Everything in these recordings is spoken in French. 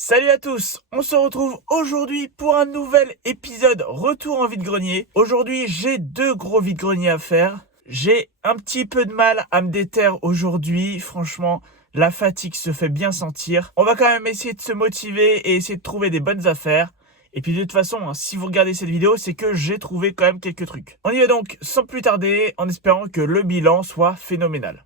Salut à tous, on se retrouve aujourd'hui pour un nouvel épisode retour en vide-grenier. Aujourd'hui, j'ai deux gros vide-greniers à faire. J'ai un petit peu de mal à me déterre aujourd'hui. Franchement, la fatigue se fait bien sentir. On va quand même essayer de se motiver et essayer de trouver des bonnes affaires. Et puis de toute façon, si vous regardez cette vidéo, c'est que j'ai trouvé quand même quelques trucs. On y va donc sans plus tarder, en espérant que le bilan soit phénoménal.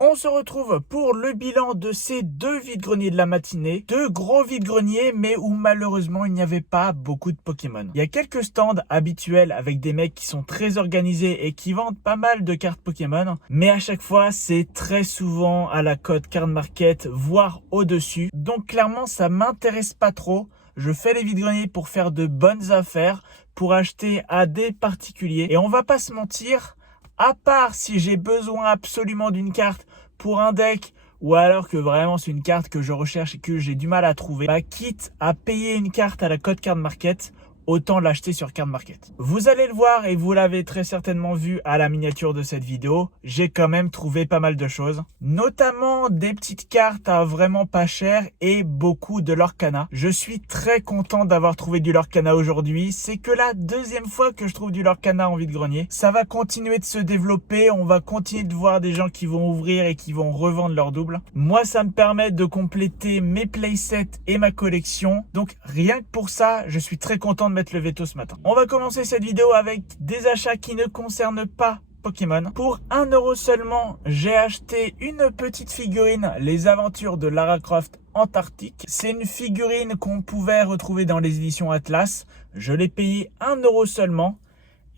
On se retrouve pour le bilan de ces deux vide-greniers de la matinée. Deux gros vide-greniers, mais où malheureusement il n'y avait pas beaucoup de Pokémon. Il y a quelques stands habituels avec des mecs qui sont très organisés et qui vendent pas mal de cartes Pokémon. Mais à chaque fois, c'est très souvent à la cote Card Market, voire au-dessus. Donc clairement, ça m'intéresse pas trop. Je fais les vide-greniers pour faire de bonnes affaires, pour acheter à des particuliers. Et on va pas se mentir, à part si j'ai besoin absolument d'une carte pour un deck, ou alors que vraiment c'est une carte que je recherche et que j'ai du mal à trouver, bah quitte à payer une carte à la cote Card Market, autant l'acheter sur Card Market. Vous allez le voir et vous l'avez très certainement vu à la miniature de cette vidéo, j'ai quand même trouvé pas mal de choses, notamment des petites cartes à vraiment pas cher et beaucoup de Lorcana. Je suis très content d'avoir trouvé du Lorcana aujourd'hui, c'est que la deuxième fois que je trouve du Lorcana en vide-grenier. Ça va continuer de se développer, on va continuer de voir des gens qui vont ouvrir et qui vont revendre leur double. Moi, ça me permet de compléter mes playsets et ma collection, donc rien que pour ça, je suis très content de mettre le veto ce matin. On va commencer cette vidéo avec des achats qui ne concernent pas Pokémon. Pour 1 € seulement, j'ai acheté une petite figurine, les aventures de Lara Croft Antarctique. C'est une figurine qu'on pouvait retrouver dans les éditions Atlas. Je l'ai payée 1 € seulement.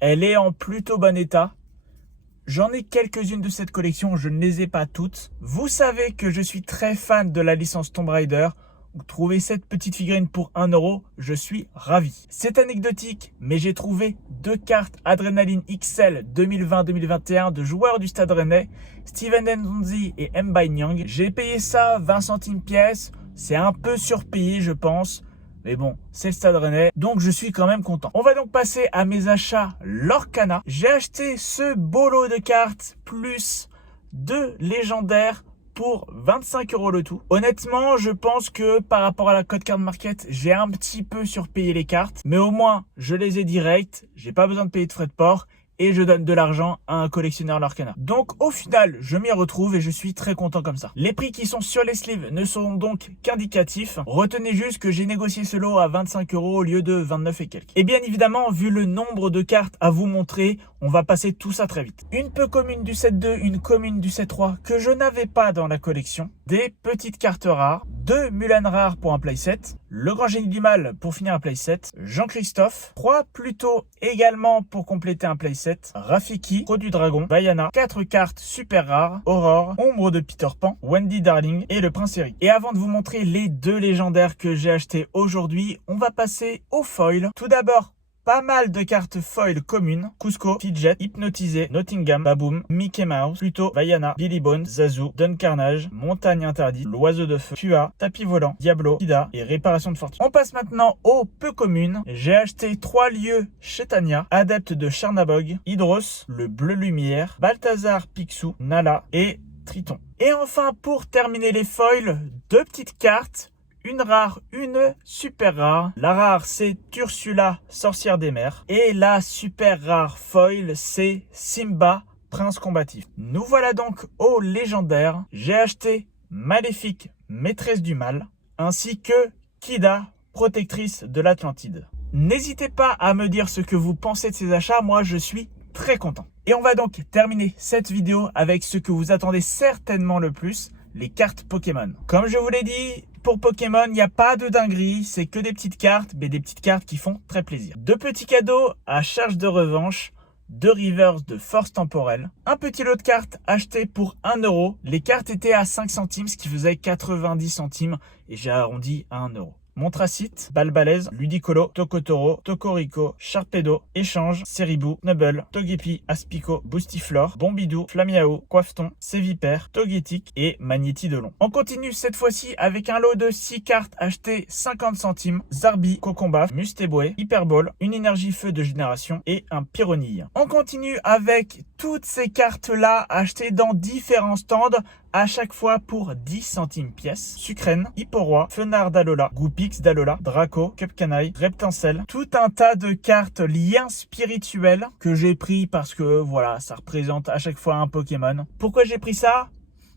Elle est en plutôt bon état. J'en ai quelques-unes de cette collection, je ne les ai pas toutes. Vous savez que je suis très fan de la licence Tomb Raider. Trouver cette petite figurine pour 1 €, je suis ravi. C'est anecdotique, mais j'ai trouvé deux cartes Adrenaline XL 2020-2021 de joueurs du Stade Rennais, Steven Ndonzi et Mbaye Niang. J'ai payé ça 20 centimes pièce, c'est un peu surpayé je pense, mais bon, c'est le Stade Rennais, donc je suis quand même content. On va donc passer à mes achats Lorcana. J'ai acheté ce beau lot de cartes plus deux légendaires pour 25 € le tout. Honnêtement, je pense que par rapport à la cote Card Market, j'ai un petit peu surpayé les cartes. Mais au moins, je les ai direct. J'ai pas besoin de payer de frais de port. Et je donne de l'argent à un collectionneur Lorcana. Donc au final, je m'y retrouve et je suis très content comme ça. Les prix qui sont sur les sleeves ne sont donc qu'indicatifs. Retenez juste que j'ai négocié ce lot à 25 € au lieu de 29 et quelques. Et bien évidemment, vu le nombre de cartes à vous montrer, on va passer tout ça très vite. Une peu commune du set 2, une commune du set 3 que je n'avais pas dans la collection. Des petites cartes rares. Deux Mulan rares pour un playset. Le Grand Génie du Mal pour finir un playset. Jean-Christophe. 3 Pluto également pour compléter un playset. Rafiki, Produit Dragon, Vaiana, 4 cartes super rares, Aurore, Ombre de Peter Pan, Wendy Darling et le Prince Eric. Et avant de vous montrer les deux légendaires que j'ai achetés aujourd'hui, on va passer au foil. Tout d'abord, pas mal de cartes foil communes. Cusco, Fidget, Hypnotisé, Nottingham, Baboom, Mickey Mouse, Pluto, Vaiana, Billy Bones, Zazu, Dun Carnage, Montagne Interdite, L'Oiseau de Feu, Tua, Tapis Volant, Diablo, Kida et Réparation de Fortune. On passe maintenant aux peu communes. J'ai acheté 3 lieux chez Tania, Adepte de Charnabog, Hydros, le Bleu Lumière, Balthazar Picsou, Nala et Triton. Et enfin, pour terminer les foils, deux petites cartes. Une rare, une super rare. La rare, c'est Ursula, sorcière des mers. Et la super rare foil, c'est Simba, prince combatif. Nous voilà donc au légendaire. J'ai acheté Maléfique, maîtresse du mal, ainsi que Kida, protectrice de l'Atlantide. N'hésitez pas à me dire ce que vous pensez de ces achats. Moi, je suis très content. Et on va donc terminer cette vidéo avec ce que vous attendez certainement le plus, les cartes Pokémon. Comme je vous l'ai dit, pour Pokémon, il n'y a pas de dinguerie, c'est que des petites cartes, mais des petites cartes qui font très plaisir. Deux petits cadeaux à charge de revanche, 2 Rivers de force temporelle, un petit lot de cartes acheté pour 1 €. Les cartes étaient à 5 centimes, ce qui faisait 90 centimes, et j'ai arrondi à 1 €. Montracite, Balbalaise, Ludicolo, Tokotoro, Tokorico, Sharpedo, Échange, Seribou, Nubble, Togepi, Aspico, Boostiflore, Bombidou, Flamiao, Coiffeton, Sévipère, Togetic et Magnétidolon. On continue cette fois-ci avec un lot de 6 cartes achetées 50 centimes, Zarbi, Cocombaf, Mustéboué, Hyperball, une énergie feu de génération et un Pyronille. On continue avec toutes ces cartes-là achetées dans différents stands, à chaque fois pour 10 centimes pièce. Sucrène, Hipporoi, Fenard d'Alola, Goupix d'Alola, Draco, Cupcanaille, Reptincelle. Tout un tas de cartes liens spirituels que j'ai pris parce que voilà, ça représente à chaque fois un Pokémon. Pourquoi j'ai pris ça ?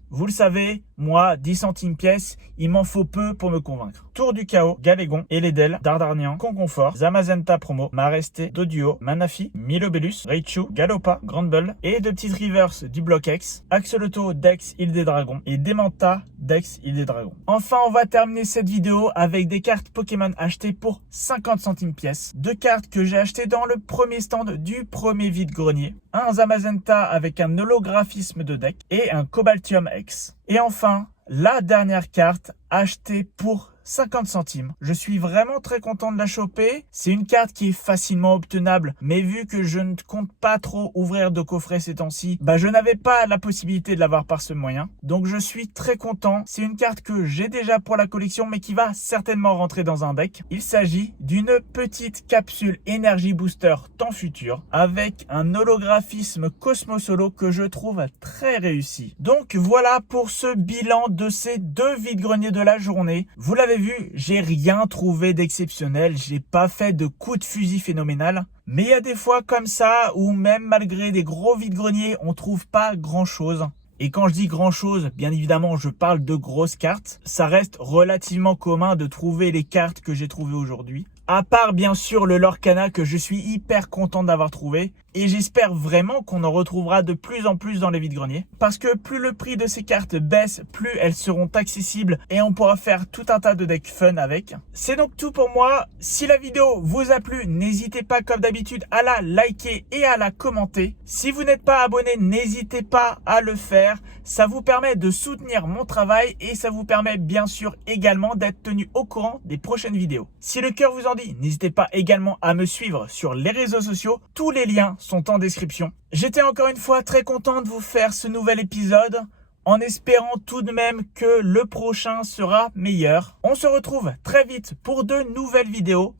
Vous le savez, moi, 10 centimes pièce, il m'en faut peu pour me convaincre. Tour du Chaos, Galégon, Eledel, Dardarnian, Conconfort, Zamazenta Promo, Maresté, Doduo, Manafi, Milobellus, Raichu, Galopa, Granbull et de petites reverse du bloc X, Axoloto, Dex, Île des Dragons et Demanta, Dex, Île des Dragons. Enfin, on va terminer cette vidéo avec des cartes Pokémon achetées pour 50 centimes pièce. Deux cartes que j'ai achetées dans le premier stand du premier vide-grenier. Un Zamazenta avec un holographisme de deck et un Cobaltium X. Et enfin, la dernière carte achetée pour 50 centimes. Je suis vraiment très content de la choper. C'est une carte qui est facilement obtenable, mais vu que je ne compte pas trop ouvrir de coffret ces temps-ci, je n'avais pas la possibilité de l'avoir par ce moyen. Donc je suis très content. C'est une carte que j'ai déjà pour la collection, mais qui va certainement rentrer dans un deck. Il s'agit d'une petite capsule Energy Booster temps futur avec un holographisme Cosmos Holo que je trouve très réussi. Donc voilà pour ce bilan de ces deux vides-greniers de la journée. Vous l'avez vu, j'ai rien trouvé d'exceptionnel, j'ai pas fait de coup de fusil phénoménal. Mais il y a des fois comme ça où même malgré des gros vide-greniers, on trouve pas grand chose. Et quand je dis grand chose, bien évidemment, je parle de grosses cartes. Ça reste relativement commun de trouver les cartes que j'ai trouvées aujourd'hui. À part bien sûr le Lorcana que je suis hyper content d'avoir trouvé. Et j'espère vraiment qu'on en retrouvera de plus en plus dans les vide-greniers. Parce que plus le prix de ces cartes baisse, plus elles seront accessibles et on pourra faire tout un tas de decks fun avec. C'est donc tout pour moi. Si la vidéo vous a plu, n'hésitez pas comme d'habitude à la liker et à la commenter. Si vous n'êtes pas abonné, n'hésitez pas à le faire. Ça vous permet de soutenir mon travail et ça vous permet bien sûr également d'être tenu au courant des prochaines vidéos. Si le cœur vous en dit, n'hésitez pas également à me suivre sur les réseaux sociaux. Tous les liens sont en description. J'étais encore une fois très content de vous faire ce nouvel épisode, en espérant tout de même que le prochain sera meilleur. On se retrouve très vite pour de nouvelles vidéos.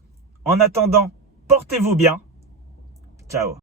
En attendant, portez-vous bien. Ciao.